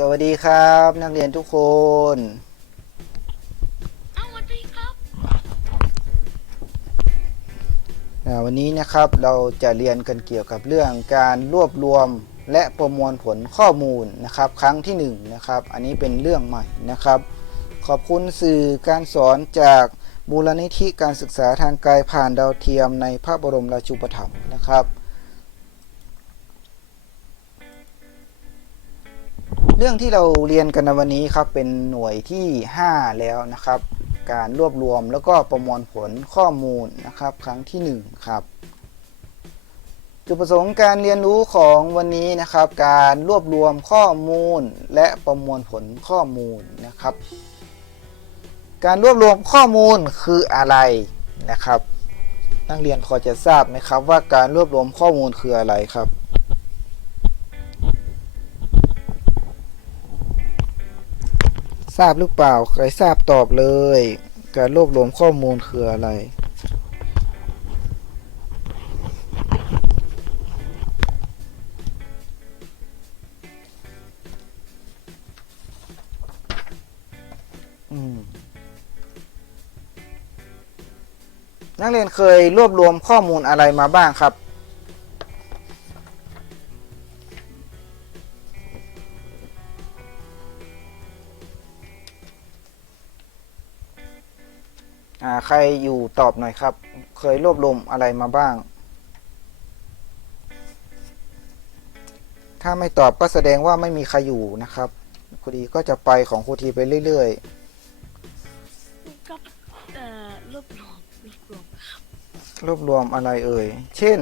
สวัสดีครับ นักเรียนทุกคนอ้าวสวัสดีครับอ่าวันนี้นะครับเราจะเรียนกันเกี่ยวกับเรื่องการรวบรวมและประมวลผลข้อมูลนะครับ ครั้งที่1นงนะครับ อันนี้เป็นเรื่องใหม่นะครับ ขอบคุณสื่อการสอนจากมูลนิธิการศึกษาทางไกลผ่านดาวเทียมในพระบรมราชูปถัมภ์นะครับ เรื่องที่เราเรียนกันในวันนี้ครับเป็นหน่วยที่ 5 แล้วนะครับ การรวบรวมแล้วก็ประมวลผลข้อมูลนะครับ ครั้งที่ 1 ครับ จุดประสงค์การเรียนรู้ของวันนี้นะครับ การรวบรวมข้อมูลและประมวลผลข้อมูลนะครับ การรวบรวมข้อมูลคืออะไรนะครับ นักเรียนพอจะทราบไหมครับว่าการรวบรวมข้อมูลคืออะไรครับ ทราบหรือเปล่า ใครทราบตอบเลย การรวบรวมข้อมูลคืออะไรนักเรียนเคยรวบรวมข้อมูลอะไรมาบ้างครับ ใครอยู่ตอบหน่อยครับ เคยรวบรวมอะไรมาบ้าง ถ้าไม่ตอบก็แสดงว่าไม่มีใครอยู่นะครับครูดีก็จะไปของครูทีไปเรื่อยกับเอ่อรวบรวมรวบรวมๆรวบรวมอะไรเอ่ย เช่น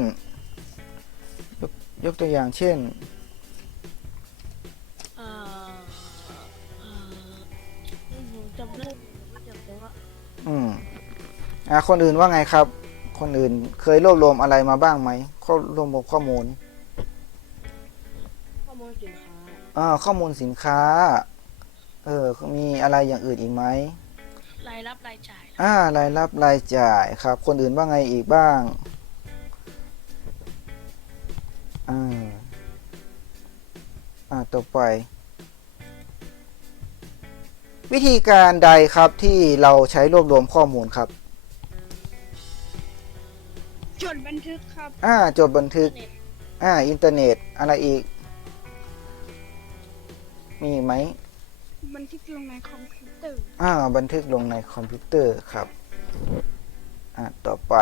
ยกยกตัวอย่างเช่น อ่าคนอื่นว่าไงครับ คนอื่นเคยรวบรวมอะไรมาบ้างไหมข้อรวบรวมข้อมูลข้อมูลสินค้าอ่าข้อมูลสินค้า เออมีอะไรอย่างอื่นอีกไหมรายรับรายจ่ายอ่ารายรับรายจ่ายครับ คนอื่นว่าไงอีกบ้างอ่าอ่าต่อไป วิธีการใดครับที่เราใช้รวบรวมข้อมูลครับ จดบันทึกครับ อ่าจดบันทึกเน็ตอ่า อินเทอร์เน็ต อะไรอีก มีอีกไหม บันทึกลงในคอมพิวเตอร์ อ่า บันทึกลงในคอมพิวเตอร์ครับ อ่า ต่อไป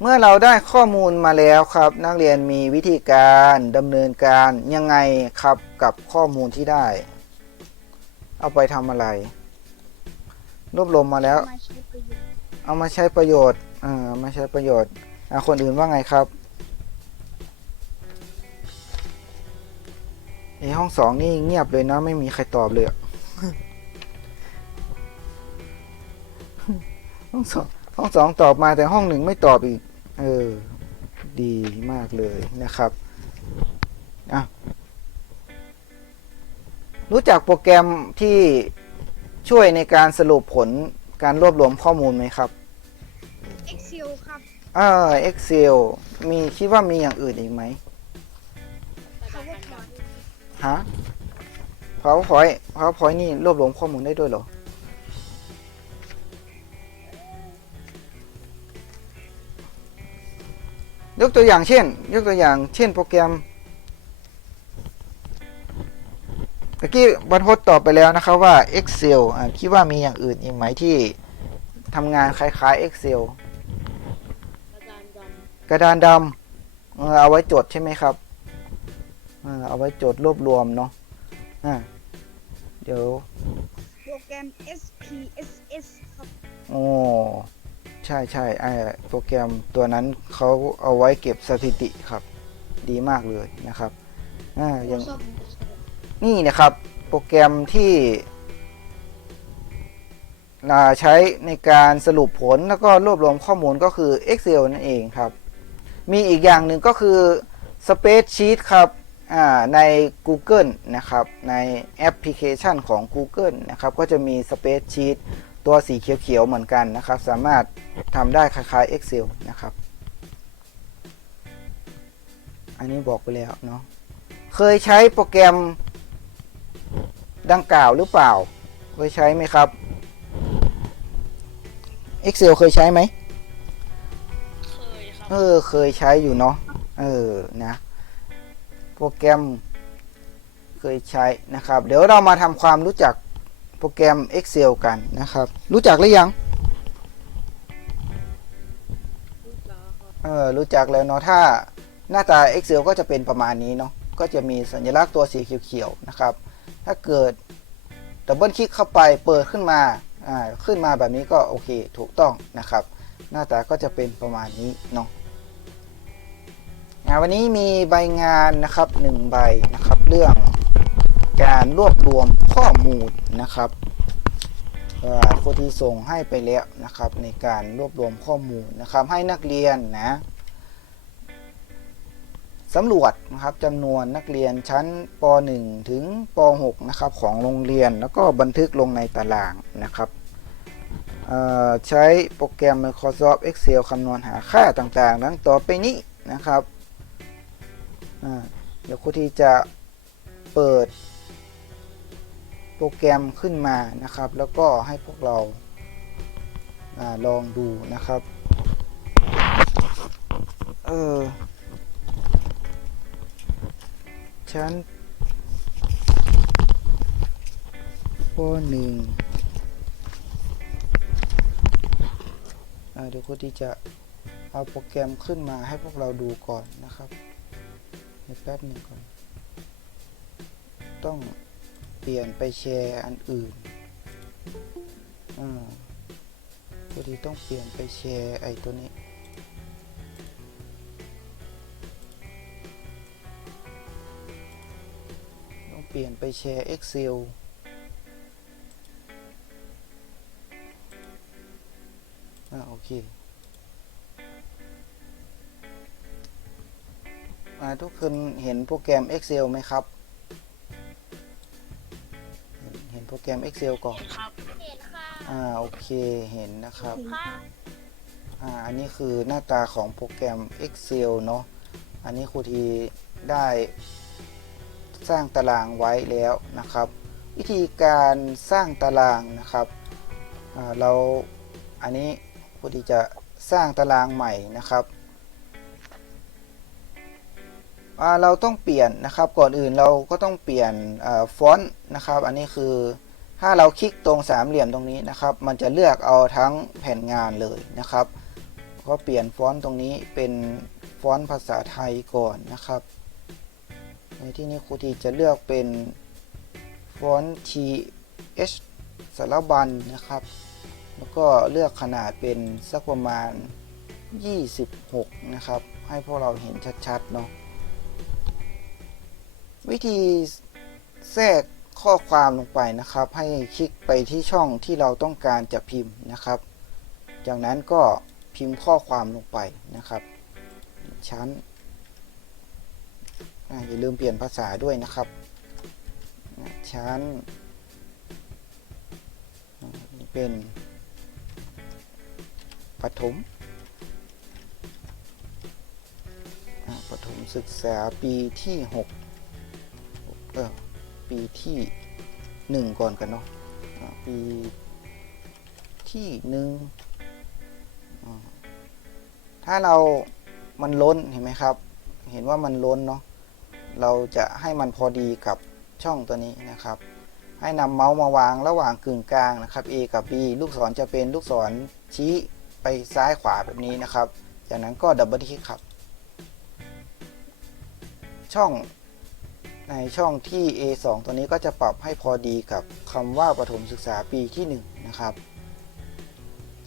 เมื่อเราได้ข้อมูลมาแล้วครับ นักเรียนมีวิธีการดำเนินการยังไงครับกับข้อมูลที่ได้ เอาไปทำอะไร รวบรวมมาแล้วมาใช้ประโยชน์เอามาใช้ประโยชน์อ่า เอามาใช้ประโยชน์คนอื่นว่าไงครับไอห้องสองนี่เงียบเลยนะ ไม่มีใครตอบเลยห้องสองห้องสองตอบมาแต่ห้องหนึ่งไม่ตอบอีก เออ ดีมากเลยนะครับอะรู้จักโปรแกรมที่ช่วยในการสรุปผลการรวบรวมข้อมูลไหมครับ เอ็กซิลครับ อ่า Excel มีคิดว่ามีอย่างอื่นอีกไหม PowerPoint ฮะ PowerPoint PowerPoint นี่รวบรวมข้อมูลได้ด้วยเหรอ ยกตัวอย่างเช่น ยกตัวอย่างเช่นโปรแกรมตะกี้บรรพตตอบไปแล้วนะครับว่า Excel อ่าคิดว่ามีอย่างอื่นอีกไหมที่ทำงานคล้ายๆ Excel อาจารย์ด กระดานดำเออเอาไว้จดใช่ไหมครับเออเอาไว้จดรวบรวมเนาะอ่าเดี๋ยวโปรแกรม SPSS ครับโอ้ใช่ใช่ไอโปรแกรมตัวนั้นเขาเอาไว้เก็บสถิติครับ ดีมากเลยนะครับอ่าอย่างนี่นะครับโปรแกรมที่เราใช้ในการสรุปผลแล้วก็รวบรวมข้อมูลก็คือ Excel นั่นเองครับ มีอีกอย่างหนึ่งก็คือ Spreadsheet ครับใน Google นะครับ ในแอปพลิเคชันของ Google นะครับ ก็จะมี Spreadsheet ตัวสีเขียวๆเหมือนกันนะครับ สามารถทำได้คล้ายๆ Excel นะครับ อันนี้บอกไปแล้วเนาะเคยใช้โปรแกรมดังกล่าวหรือเปล่า เคยใช้ไหมครับ Excel เคยใช้ไหม เออ เคยใช้อยู่เนาะ เออ นะ โปรแกรม เคยใช้นะครับ เดี๋ยวเรามาทำความรู้จักโปรแกรม Excel กันนะครับ รู้จักหรือยังรู้จักครับเออ รู้จักแล้วเนาะ ถ้าหน้าตา Excel ก็จะเป็นประมาณนี้เนาะ ก็จะมีสัญลักษณ์ตัวสีเขียวๆนะครับ ถ้าเกิดดับเบิลคลิกเข้าไปเปิดขึ้นมา อ่า ขึ้นมาแบบนี้ก็โอเค ถูกต้องนะครับ หน้าตาก็จะเป็นประมาณนี้เนาะ วันนี้มีใบงานนะครับหนึ่งใบนะครับเรื่องการรวบรวมข้อมูลนะครับอ่าครูที่ส่งให้ไปแล้วนะครับในการรวบรวมข้อมูลนะครับให้นักเรียนนะสำรวจนะครับจำนวนนักเรียนชั้นป .1 ถึงป .6 นะครับของโรงเรียนแล้วก็บันทึกลงในตารางนะครับใช้โปรแกรม Microsoft Excel คำนวณหาค่าต่างๆ ดังต่อไปนี้นะครับ เดี๋ยวครูทีจะเปิดโปรแกรมขึ้นมานะครับ แล้วก็ให้พวกเราอลองดูนะครับเออชั้นปหนึ่งเดี๋ยวครูทีจะเอาโปรแกรมขึ้นมาให้พวกเราดูก่อนนะครับ ดี๋ยวแป๊บหนึ่งก่อน ต้องเปลี่ยนไปแชร์อันอื่นอ่าพอดีต้องเปลี่ยนไปแชร์ไอ้ตัวนี้ต้องเปลี่ยนไปแชร์ Excel อ่าโอเค ทุกคนเห็นโปรแกรม Excel ไหมครับเห็นเห็นโปรแกรม Excel ก่อน ครับเห็นค่ะอ่า โอเค เห็นนะครับ ค่ะอ่า อันนี้คือหน้าตาของโปรแกรม Excel เนาะ อันนี้ครูทีได้สร้างตารางไว้แล้วนะครับ วิธีการสร้างตารางนะครับอ่าเรา อันนี้ครูทีจะสร้างตารางใหม่นะครับ เราต้องเปลี่ยนนะครับ ก่อนอื่นเราก็ต้องเปลี่ยนอฟอนต์นะครับ อันนี้คือถ้าเราคลิกตรงสามเหลี่ยมตรงนี้นะครับ มันจะเลือกเอาทั้งแผ่นงานเลยนะครับ ก็เปลี่ยนฟอนต์ตรงนี้เป็นฟอนต์ภาษาไทยก่อนนะครับ ในที่นี้ครูทีจะเลือกเป็นฟอนต์ TH สารบัญนะครับ แล้วก็เลือกขนาดเป็นสักประมาณ 26 นะครับ ให้พวกเราเห็นชัดๆเนาะ วิธีแทรกข้อความลงไปนะครับ ให้คลิกไปที่ช่องที่เราต้องการจะพิมพ์นะครับ จากนั้นก็พิมพ์ข้อความลงไปนะครับชั้นอย่าลืมเปลี่ยนภาษาด้วยนะครับ ชั้น เป็นปฐมปฐมศึกษาปีที่ 6 เออปีที่หนึ่งก่อนกันเนาะปีที่หนึ่งถ้าเรามันล้นเห็นไหมครับ เห็นว่ามันล้นเนาะเราจะให้มันพอดีกับช่องตัวนี้นะครับ ให้นำเมาส์มาวางระหว่างกึ่งกลางนะครับ A กับ B ลูกศรจะเป็นลูกศรชี้ไปซ้ายขวาแบบนี้นะครับ จากนั้นก็ดับเบิลคลิกครับ ช่อง ในช่องที่ A2 ตัวนี้ก็จะปรับให้พอดีกับคำว่าประถมศึกษาปีที่ 1 นะครับ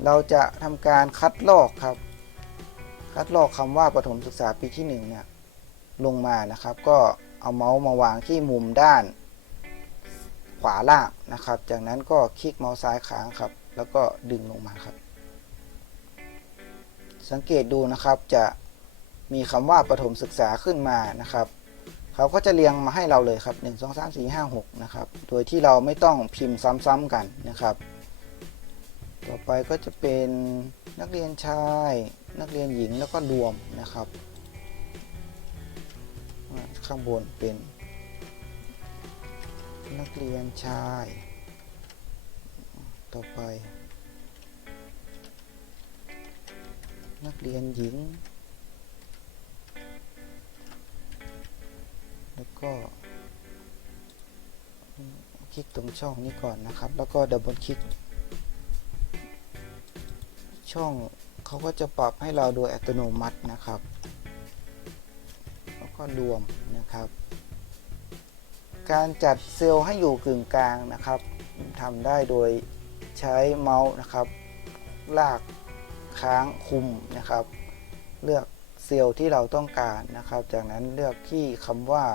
เราจะทำการคัดลอกครับ คัดลอกคำว่าประถมศึกษาปีที่1เนี่ยลงมานะครับ ก็เอาเมาส์มาวางที่มุมด้านขวาล่างนะครับ จากนั้นก็คลิกเมาส์ซ้ายค้างครับ แล้วก็ดึงลงมาครับ สังเกตดูนะครับจะมีคำว่าประถมศึกษาขึ้นมานะครับ เขาก็จะเรียงมาให้เราเลยครับ 1 2 3 4 5 6 นะครับ โดยที่เราไม่ต้องพิมพ์ซ้ำๆกันนะครับ ต่อไปก็จะเป็นนักเรียนชาย นักเรียนหญิงแล้วก็รวมนะครับ ข้างบนเป็น นักเรียนชาย ต่อไป นักเรียนหญิง ก็คลิกตรงช่องนี้ก่อนนะครับ แล้วก็ดับเบิลคลิก ช่องเขาก็จะปรับให้เราโดยอัตโนมัตินะครับ แล้วก็รวมนะครับ การจัดเซลล์ให้อยู่กึ่งกลางนะครับทำได้โดยใช้เมาส์นะครับ ลากค้างคุมนะครับ เลือกเซลล์ที่เราต้องการนะครับ จากนั้นเลือกที่คำว่า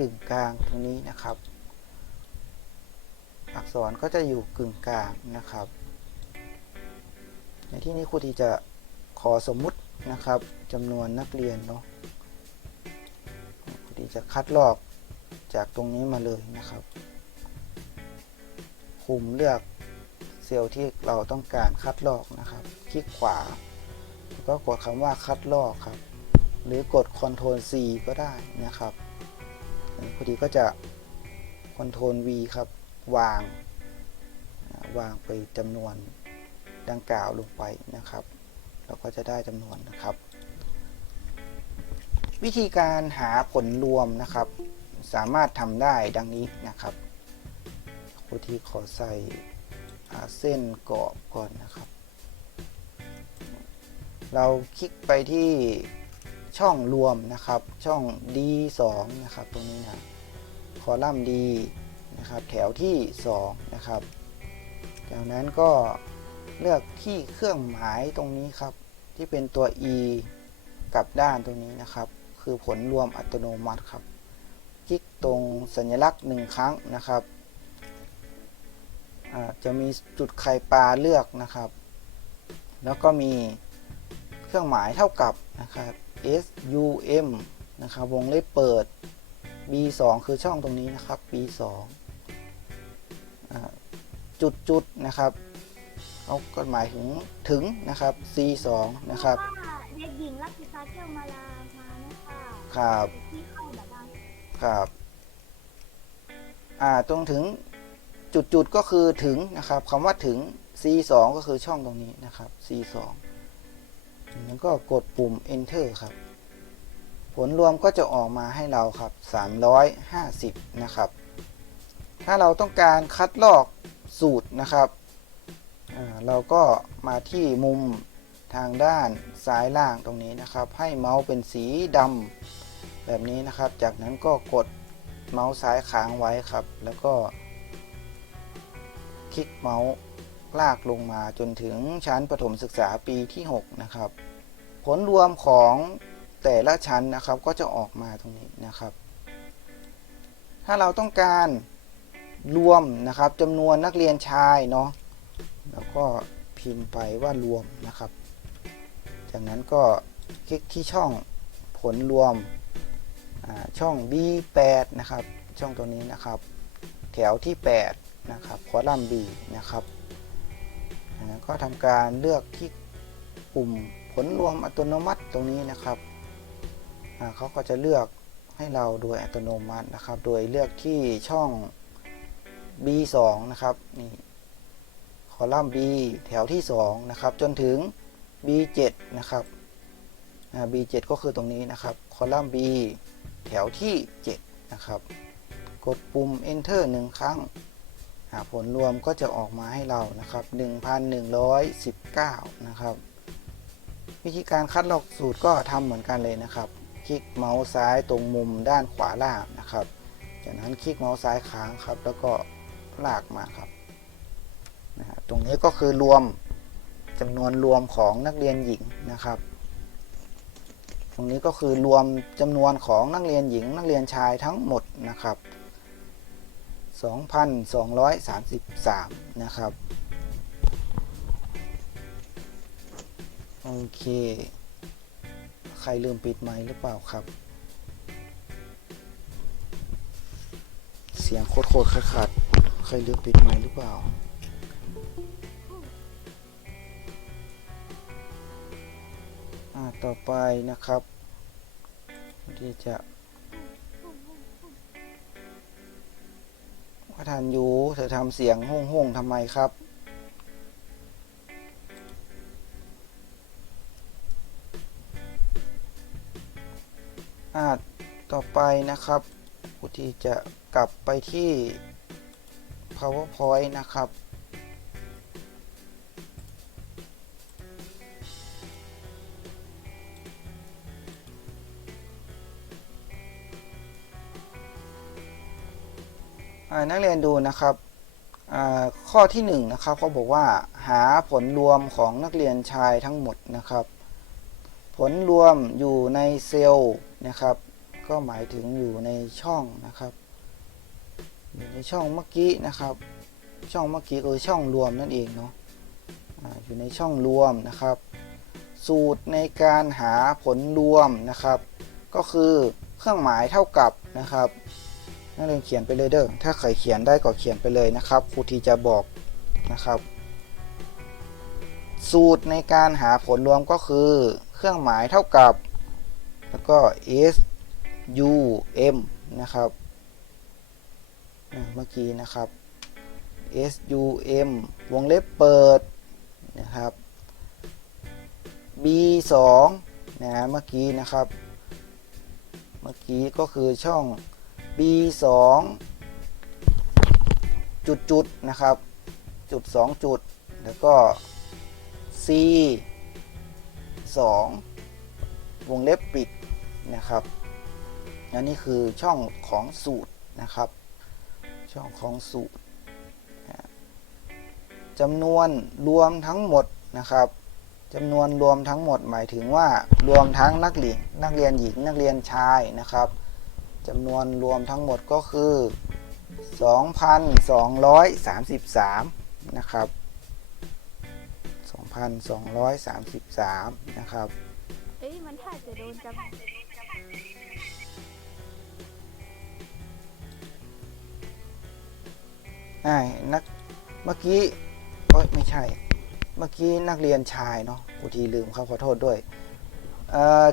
กึ่งกลางตรงนี้นะครับ อักษรก็จะอยู่กึ่งกลางนะครับ ในที่นี้ครูทีจะขอสมมุตินะครับจำนวนนักเรียนเนาะครูทีจะคัดลอกจากตรงนี้มาเลยนะครับคุมเลือกเซลล์ที่เราต้องการคัดลอกนะครับ คลิกขวา แล้วก็กดคำว่าคัดลอกครับ หรือกด Ctrl C ก็ได้นะครับ พอดีก็จะ Ctrl V ครับ วางวางไปจำนวนดังกล่าวลงไปนะครับ เราก็จะได้จำนวนนะครับ วิธีการหาผลรวมนะครับ สามารถทำได้ดังนี้นะครับครูทีขอใส่เส้นกรอบก่อนนะครับ เราคลิกไปที่ ช่องรวมนะครับ ช่อง D2 นะครับตรงนี้นะคอลัมน์ D นะครับแถวที่ 2 นะครับ จากนั้นก็เลือกที่เครื่องหมายตรงนี้ครับ ที่เป็นตัว e กับด้านตรงนี้นะครับ คือผลรวมอัตโนมัติครับ คลิกตรงสัญลักษณ์หนึ่งครั้งนะครับจะมีจุดไข่ปลาเลือกนะครับ แล้วก็มีเครื่องหมายเท่ากับนะครับ S U M นะครับ วงเล็บเปิด B 2 คือช่องตรงนี้นะครับ B 2อ่าจุดจุดๆนะครับเขาก็หมายถึงถึงนะครับ C 2 นะครับว่าเด็กหญิงรักษาเจ้ามาลามานะคะครับที่เข้าแบบว่าครับอ่าตรงถึงจุดจุดๆก็คือถึงนะครับคำว่าถึง C 2 ก็คือช่องตรงนี้นะครับ C 2 แล้วก็กดปุ่ม enter ครับ ผลรวมก็จะออกมาให้เราครับ 350 นะครับ ถ้าเราต้องการคัดลอกสูตรนะครับ เราก็มาที่มุมทางด้านซ้ายล่างตรงนี้นะครับ ให้เมาส์เป็นสีดำแบบนี้นะครับ จากนั้นก็กดเมาส์ซ้ายค้างไว้ครับ แล้วก็คลิกเมาส์ ลากลงมาจนถึงชั้นประถมศึกษาปีที่ 6 นะครับ ผลรวมของแต่ละชั้นนะครับก็จะออกมาตรงนี้นะครับ ถ้าเราต้องการรวมนะครับจำนวนนักเรียนชายเนาะแล้วก็พิมพ์ไปว่ารวมนะครับ จากนั้นก็คลิกที่ช่องผลรวมช่อง B8 นะครับ ช่องตัวนี้นะครับ แถวที่ 8 นะครับ คอลัมน์ B นะครับ ก็ทำการเลือกที่ปุ่มผลรวมอัตโนมัติตรงนี้นะครับเขาก็จะเลือกให้เราโดยอัตโนมัตินะครับ โดยเลือกที่ช่อง B2 นะครับนี่คอลัมน์ B แถวที่ 2 นะครับ จนถึง B7 นะครับ B7 ก็คือตรงนี้นะครับ คอลัมน์ B แถวที่ 7 นะครับ กดปุ่ม enter หนึ่งครั้ง ผลรวมก็จะออกมาให้เรานะครับ 1,119 นะครับ วิธีการคัดลอกสูตรก็ทำเหมือนกันเลยนะครับ คลิกเมาส์ซ้ายตรงมุมด้านขวาล่างนะครับ จากนั้นคลิกเมาส์ซ้ายค้างครับ แล้วก็ลากมาครับนะฮะตรงนี้ก็คือรวมจำนวนรวมของนักเรียนหญิงนะครับ ตรงนี้ก็คือรวมจำนวนของนักเรียนหญิง นักเรียนชายทั้งหมดนะครับ 2,233 นะครับ โอเค ใครลืมปิดไมค์หรือเปล่าครับ เสียงโคตรโคตรขาดขาดใครลืมปิดไมค์หรือเปล่าอ่าต่อไปนะครับที่จะ ระทันยูเธอทำเสียงห้องห้องๆทำไมครับอ่าต่อไปนะครับกูที่จะกลับไปที่ powerpoint นะครับ นักเรียนดูนะครับข้อที่1นงนะครับเขาบอกว่าหาผลรวมของนักเรียนชายทั้งหมดนะครับ ผลรวมอยู่ในเซลล์นะครับ ก็หมายถึงอยู่ในช่องนะครับอยู่ในช่องเมื่อกี้นะครับ ช่องเมื่อกี้คือช่องรวมนั่นเองเนาะอาอยู่ในช่องรวมนะครับ สูตรในการหาผลรวมนะครับ ก็คือเครื่องหมายเท่ากับนะครับ นักเรียนเขียนไปเลยเด้อถ้าใครเขียนได้ก็เขียนไปเลยนะครับครูทีจะบอกนะครับ สูตรในการหาผลรวมก็คือ เครื่องหมายเท่ากับ แล้วก็ s u m นะครับเมื่อกี้นะครับ s u m วงเล็บเปิดนะครับ b 2นะเมื่อกี้นะครับ เมื่อกี้ก็คือช่อง b 2จุดจุดนะครับ จุด 2 จุด แล้วก็ c 2วงเล็บปิดนะครับและนี่คือช่องของสูตรนะครับ ช่องของสูตรจำนวนรวมทั้งหมดนะครับจำนวนรวมทั้งหมดหมายถึงว่ารวมทั้งนักเรียนนักเรียนหญิงนักเรียนชายนะครับ จำนวนรวมทั้งหมดก็คือ 2,233 นะครับ 2,233 นะครับ เอ้ย มันถ้าจะโดนจำอ่านัก เมื่อกี้โอ๊ยไม่ใช่ เมื่อกี้นักเรียนชายเนาะกูทีลืมครับขอโทษด้วยเอ่อ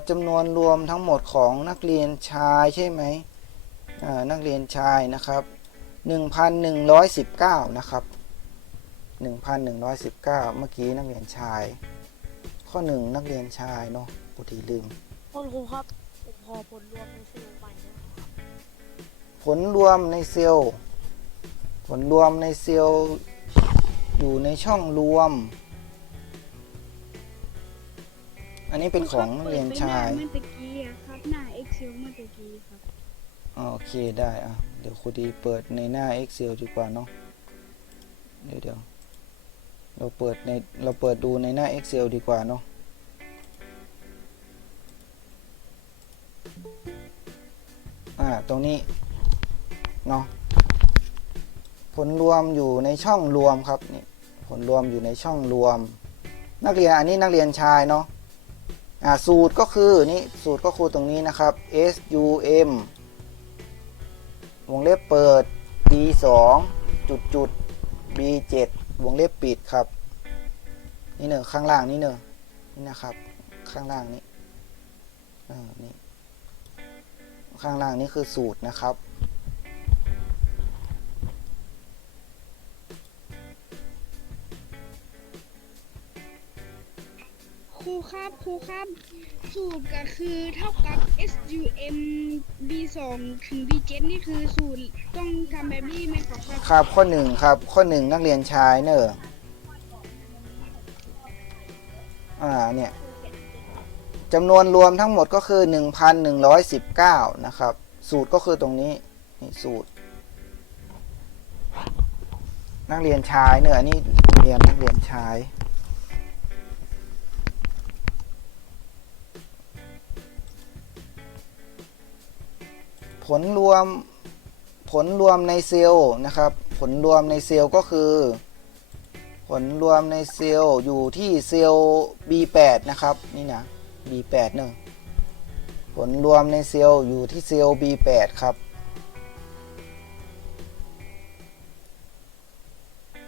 จำนวนรวมทั้งหมดของนักเรียนชายใช่ไหมอ่านักเรียนชายนะครับ 1,119 นะครับ 1,119 เมื่อกี้นักเรียนชาย ข้อหนึ่งนักเรียนชายเนาะกูทีลืมคุณครูครับผมพอผลรวมในสิ่งใหม่นะผลรวมในเซลล์ ผลรวมในเซลล์ อยู่ในช่องรวม อันนี้เป็นของนักเรียนชาย เมื่อตะกี้อะครับหน้า Excel เมื่อตะกี้ครับอ่าโอเคได้อะ เดี๋ยวครูดีเปิดในหน้า Excel ดีกว่าเนาะเดี๋ยวเดี๋ยวเราเปิดในเราเปิดดูในหน้า Excel ดีกว่าเนาะอ่าตรงนี้เนาะผลรวมอยู่ในช่องรวมครับนี่ผลรวมอยู่ในช่องรวม นักเรียนอันนี้นักเรียนชายเนาะ อ่าสูตรก็คือนี่สูตรก็คือตรงนี้นะครับ S U M วงเล็บเปิด b 2จุดจุด b 7วงเล็บปิดครับ นี่เนอะข้างล่างนี่เนอะนี่นะครับ ข้างล่างนี้นี่ข้างล่างนี่คือสูตรนะครับ รูครับครูครับ สูตรก็คือเท่ากับ SUM B2 ถึง B7 นี่คือสูตรต้องทำแบบนี้ไหมครับครับข้อหนึ่งครับ ข้อหนึ่งนักเรียนชายเนอะอ่าเนี่ยจำนวนรวมทั้งหมดก็คือ 1,119 นะครับ สูตรก็คือตรงนี้นี่สูตร นักเรียนชายเนอะอันนี้เรียนนักเรียนชาย ผลรวมผลรวมในเซลล์นะครับ ผลรวมในเซลล์ก็คือ ผลรวมในเซลล์อยู่ที่เซลล์ B8 นะครับนี่นะ B8 เนอะผลรวมในเซลล์อยู่ที่เซลล์ B8 ครับ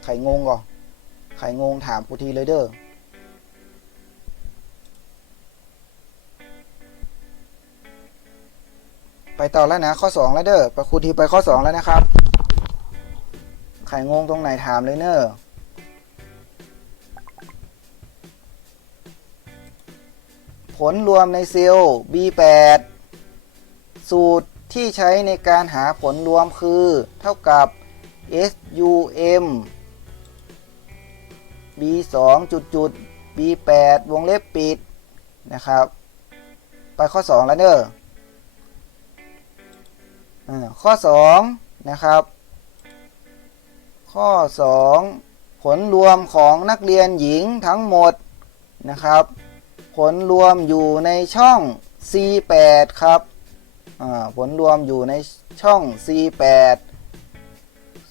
ใครงงก่อนใครงงถามกูทีเลยเด้อ ไปต่อแล้วนะข้อ 2 แล้วเด้อไปครูทีไปข้อ 2 แล้วนะครับ ใครงงตรงไหนถามเลยเนอะผลรวมในเซลล์ B8 สูตรที่ใช้ในการหาผลรวมคือ เท่ากับ SUM B2 จุดจุด B8 วงเล็บปิดนะครับ ไปข้อ 2 แล้วเนอะ ข้อ2นะครับข้อ 2 ผลรวมของนักเรียนหญิงทั้งหมดนะครับ ผลรวมอยู่ในช่อง C8 ครับผลรวมอยู่ในช่อง C8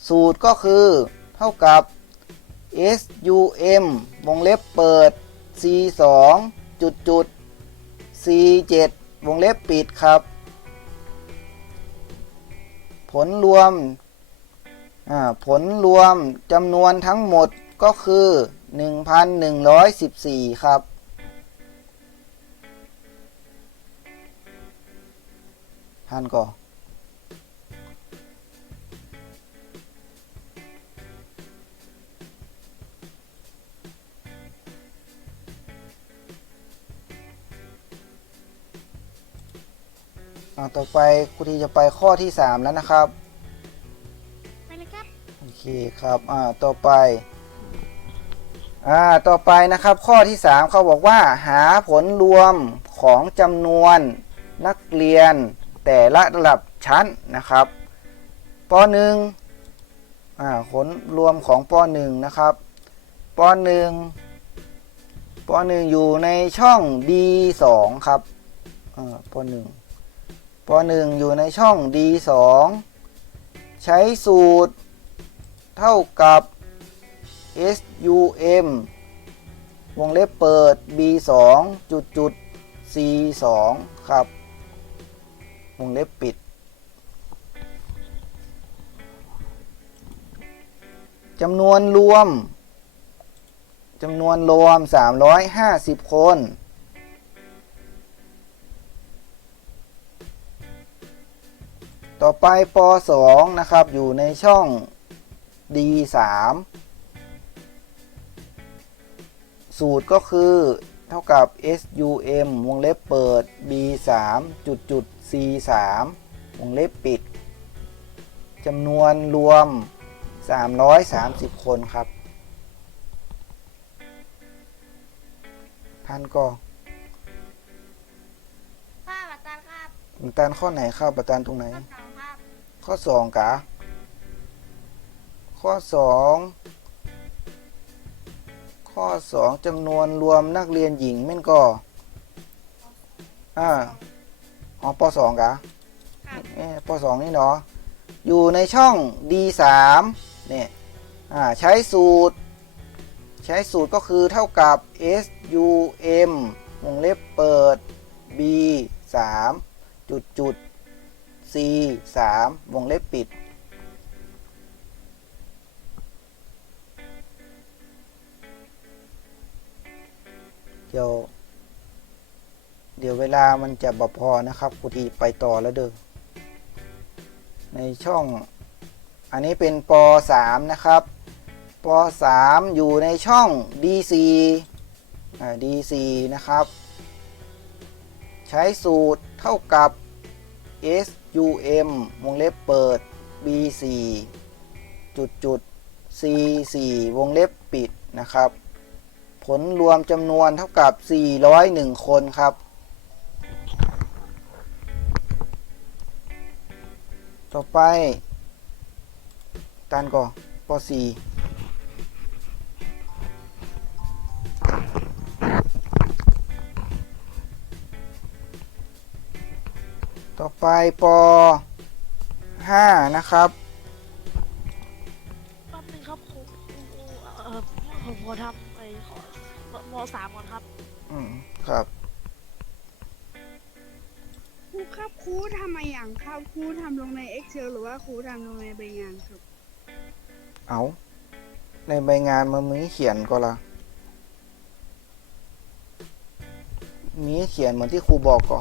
สูตรก็คือเท่ากับ SUM วงเล็บเปิด C2 จุดจุด C7 วงเล็บปิดครับ ผลรวมผลรวมจำนวนทั้งหมดก็คือ 1,114 ครับ ท่านก็ อ่าต่อไปครูทีจะไปข้อที่ 3 แล้วนะครับ ไปเลยครับ โอเคครับอ่าต่อไปอ่าต่อไปนะครับข้อที่ 3 เขาบอกว่าหาผลรวมของจำนวนนักเรียนแต่ละระดับชั้นนะครับป .1 อ่าผลรวมของป .1 นะครับป .1 ป .1 อยู่ในช่อง D2 ครับอ่าป .1 ป .1 อยู่ในช่อง D2 ใช้สูตร เท่ากับ SUM วงเล็บเปิด B2 จุดจุด C2 ครับ วงเล็บปิด จำนวนรวม จำนวนรวม 350 คน ต่อไปป .2 นะครับ อยู่ในช่อง D3 สูตรก็คือเท่ากับ SUM วงเล็บเปิด B3 จุดจุด C3 วงเล็บปิดจำนวนรวม 330 คนครับท่านก็ข้าบัตรครับบัตรข้อไหนครับบัตรตรงไหน ข้อสองครับข้อสองกะข้อสองข้อสองจำนวนรวมนักเรียนหญิงแม่นก็อ่าอ๋อปสองกะครับเอ๊ะปสองนี่เนาะอยู่ในช่อง D3 เนี่ยอ่าใช้สูตร ใช้สูตรก็คือเท่ากับ SUM วงเล็บเปิด B3 จุดจุด C 3วงเล็บปิด เดี๋ยว เดี๋ยวเวลามันจะบพอนะครับครูทีไปต่อแล้วเด้อในช่อง อันนี้เป็นป .3 นะครับป .3 อยู่ในช่อง D4 อ่า D4 นะครับ ใช้สูตรเท่ากับ SUM วงเล็บเปิด B4 จุดจุด C4 วงเล็บปิดนะครับ ผลรวมจำนวนเท่ากับ 401 คนครับ ต่อไปตันก่อป .4 ไปป .5 นะครับ แป๊บนึงครับครูครูครูเอ่อผมขอทำไอ้ขอมสามก่อนครับอืม ครับ ครูครับครูทำมาอย่างครับครูทำลงใน Excel หรือว่าครูทำลงในใบงานครับ เอาในใบงานมันมีเขียนก็ละมีเขียนเหมือนที่ครูบอกก็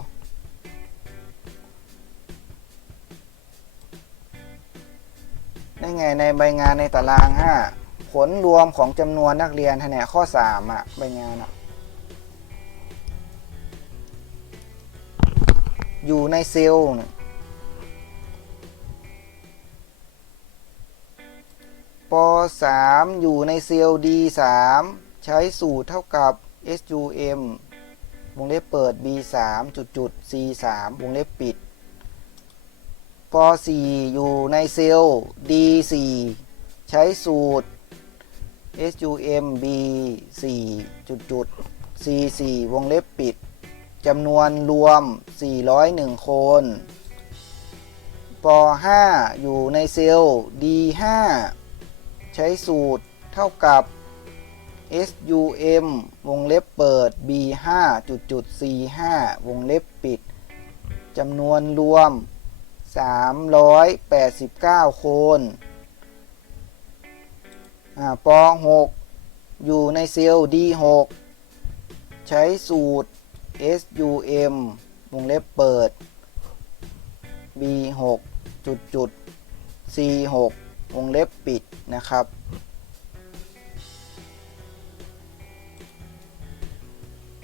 ได้ไงในใบงานในตารางห้าผลรวมของจำนวนนักเรียนแผนกข้อสามอะใบงานอะอยู่ในเซลล์ปสามอยู่ในเซลล์ D สามใช้สูตรเท่ากับ SUM วงเล็บเปิด B 3จุดจุด C 3วงเล็บปิด ป .4 อยู่ในเซลล์ D 4 ใช้สูตร SUM B 4จุดจุด C 4 วงเล็บปิดจำนวนรวม 401 คนป .5 อยู่ในเซลล์ D 5 ใช้สูตรเท่ากับ SUM วงเล็บเปิด B 5 จุดจุด C 5 วงเล็บปิดจำนวนรวม 389 คนอ่าป .6 อยู่ในเซลล์ D 6 ใช้สูตร SUM วงเล็บเปิด B 6 จุดจุด C 6 วงเล็บปิดนะครับ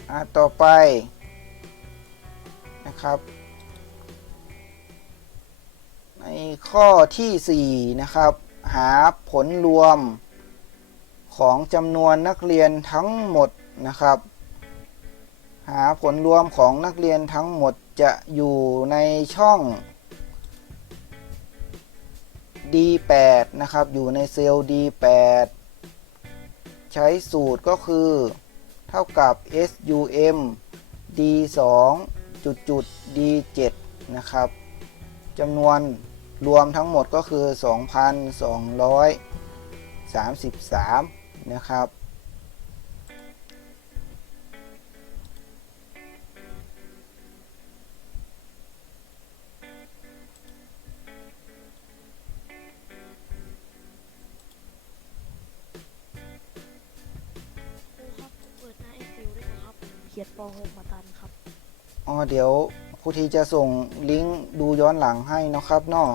อ่าต่อไปนะครับ ในข้อที่ 4 นะครับ หาผลรวมของจำนวนนักเรียนทั้งหมดนะครับ หาผลรวมของนักเรียนทั้งหมดจะอยู่ในช่อง D8 นะครับ อยู่ในเซลล์ D8 ใช้สูตรก็คือ เท่ากับ SUM D2 จุดจุด D7 นะครับจำนวน รวมทั้งหมดก็คือ 2,233 นะครับครูครับเปิดหน้า Excel ด้วยนะครับผมเขียนป .6 มาตันครับ อ๋อ เดี๋ยว ครูทีจะส่งลิงก์ดูย้อนหลังให้นะครับเนาะ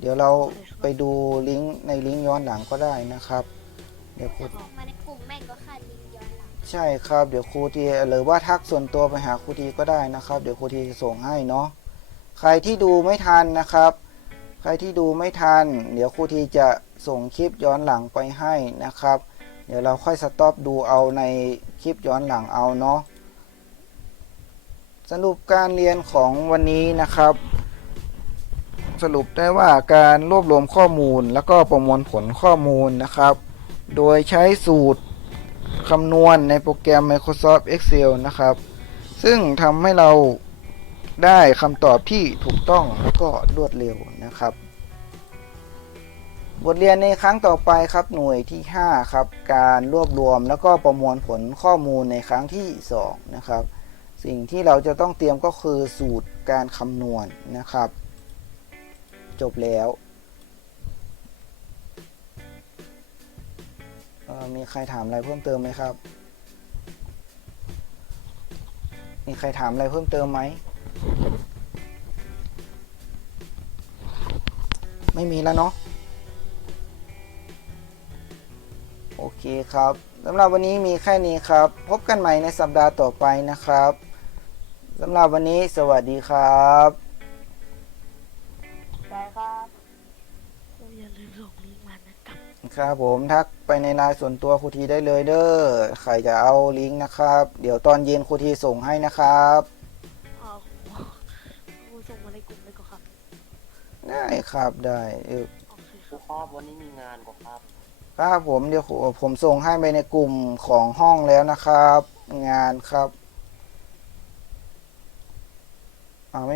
เดี๋ยวเราไปดูลิงก์ในลิงก์ย้อนหลังก็ได้นะครับ เดี๋ยวครูจะส่งมาในกลุ่มแม่งก็ค่าลิงก์ย้อนหลังใช่ครับ เดี๋ยวครูทีหรือว่าทักส่วนตัวไปหาครูทีก็ได้นะครับ เดี๋ยวครูทีจะส่งให้เนาะใครที่ดูไม่ทันนะครับ ใครที่ดูไม่ทัน เดี๋ยวครูทีจะส่งคลิปย้อนหลังไปให้นะครับ เดี๋ยวเราค่อยสต็อปดูเอาในคลิปย้อนหลังเอาเนาะ สรุปการเรียนของวันนี้นะครับ สรุปได้ว่าการรวบรวมข้อมูลแล้วก็ประมวลผลข้อมูลนะครับ โดยใช้สูตรคำนวณในโปรแกรม Microsoft Excel นะครับ ซึ่งทำให้เราได้คำตอบที่ถูกต้องแล้วก็รวดเร็วนะครับ บทเรียนในครั้งต่อไปครับหน่วยที่ 5 ครับ การรวบรวมแล้วก็ประมวลผลข้อมูลในครั้งที่ 2 นะครับ สิ่งที่เราจะต้องเตรียมก็คือสูตรการคำนวณนะครับ จบแล้วออมีใครถามอะไรเพิ่มเติมไหมครับ มีใครถามอะไรเพิ่มเติมไหม ไม่มีแล้วเนาะ โอเคครับสำหรับวันนี้มีแค่นี้ครับ พบกันใหม่ในสัปดาห์ต่อไปนะครับ สำหรับวันนี้สวัสดีครับได้ครับครูอย่าลืมส่งลิงก์มานะครับ ครับผมทักไปในไลน์ส่วนตัวครูทีได้เลยเด้อใครจะเอาลิงก์นะครับ เดี๋ยวตอนเย็นครูทีส่งให้นะครับอ่าครูครูส่งมาในกลุ่มเลยก็ครับ ได้ครับได้เออโอเคคครูรับครับวันนี้มีงานกว่าครับครับผมเดี๋ยวครูผมส่งให้ไปในกลุ่มของห้องแล้วนะครับ งานครับ อ่าไม่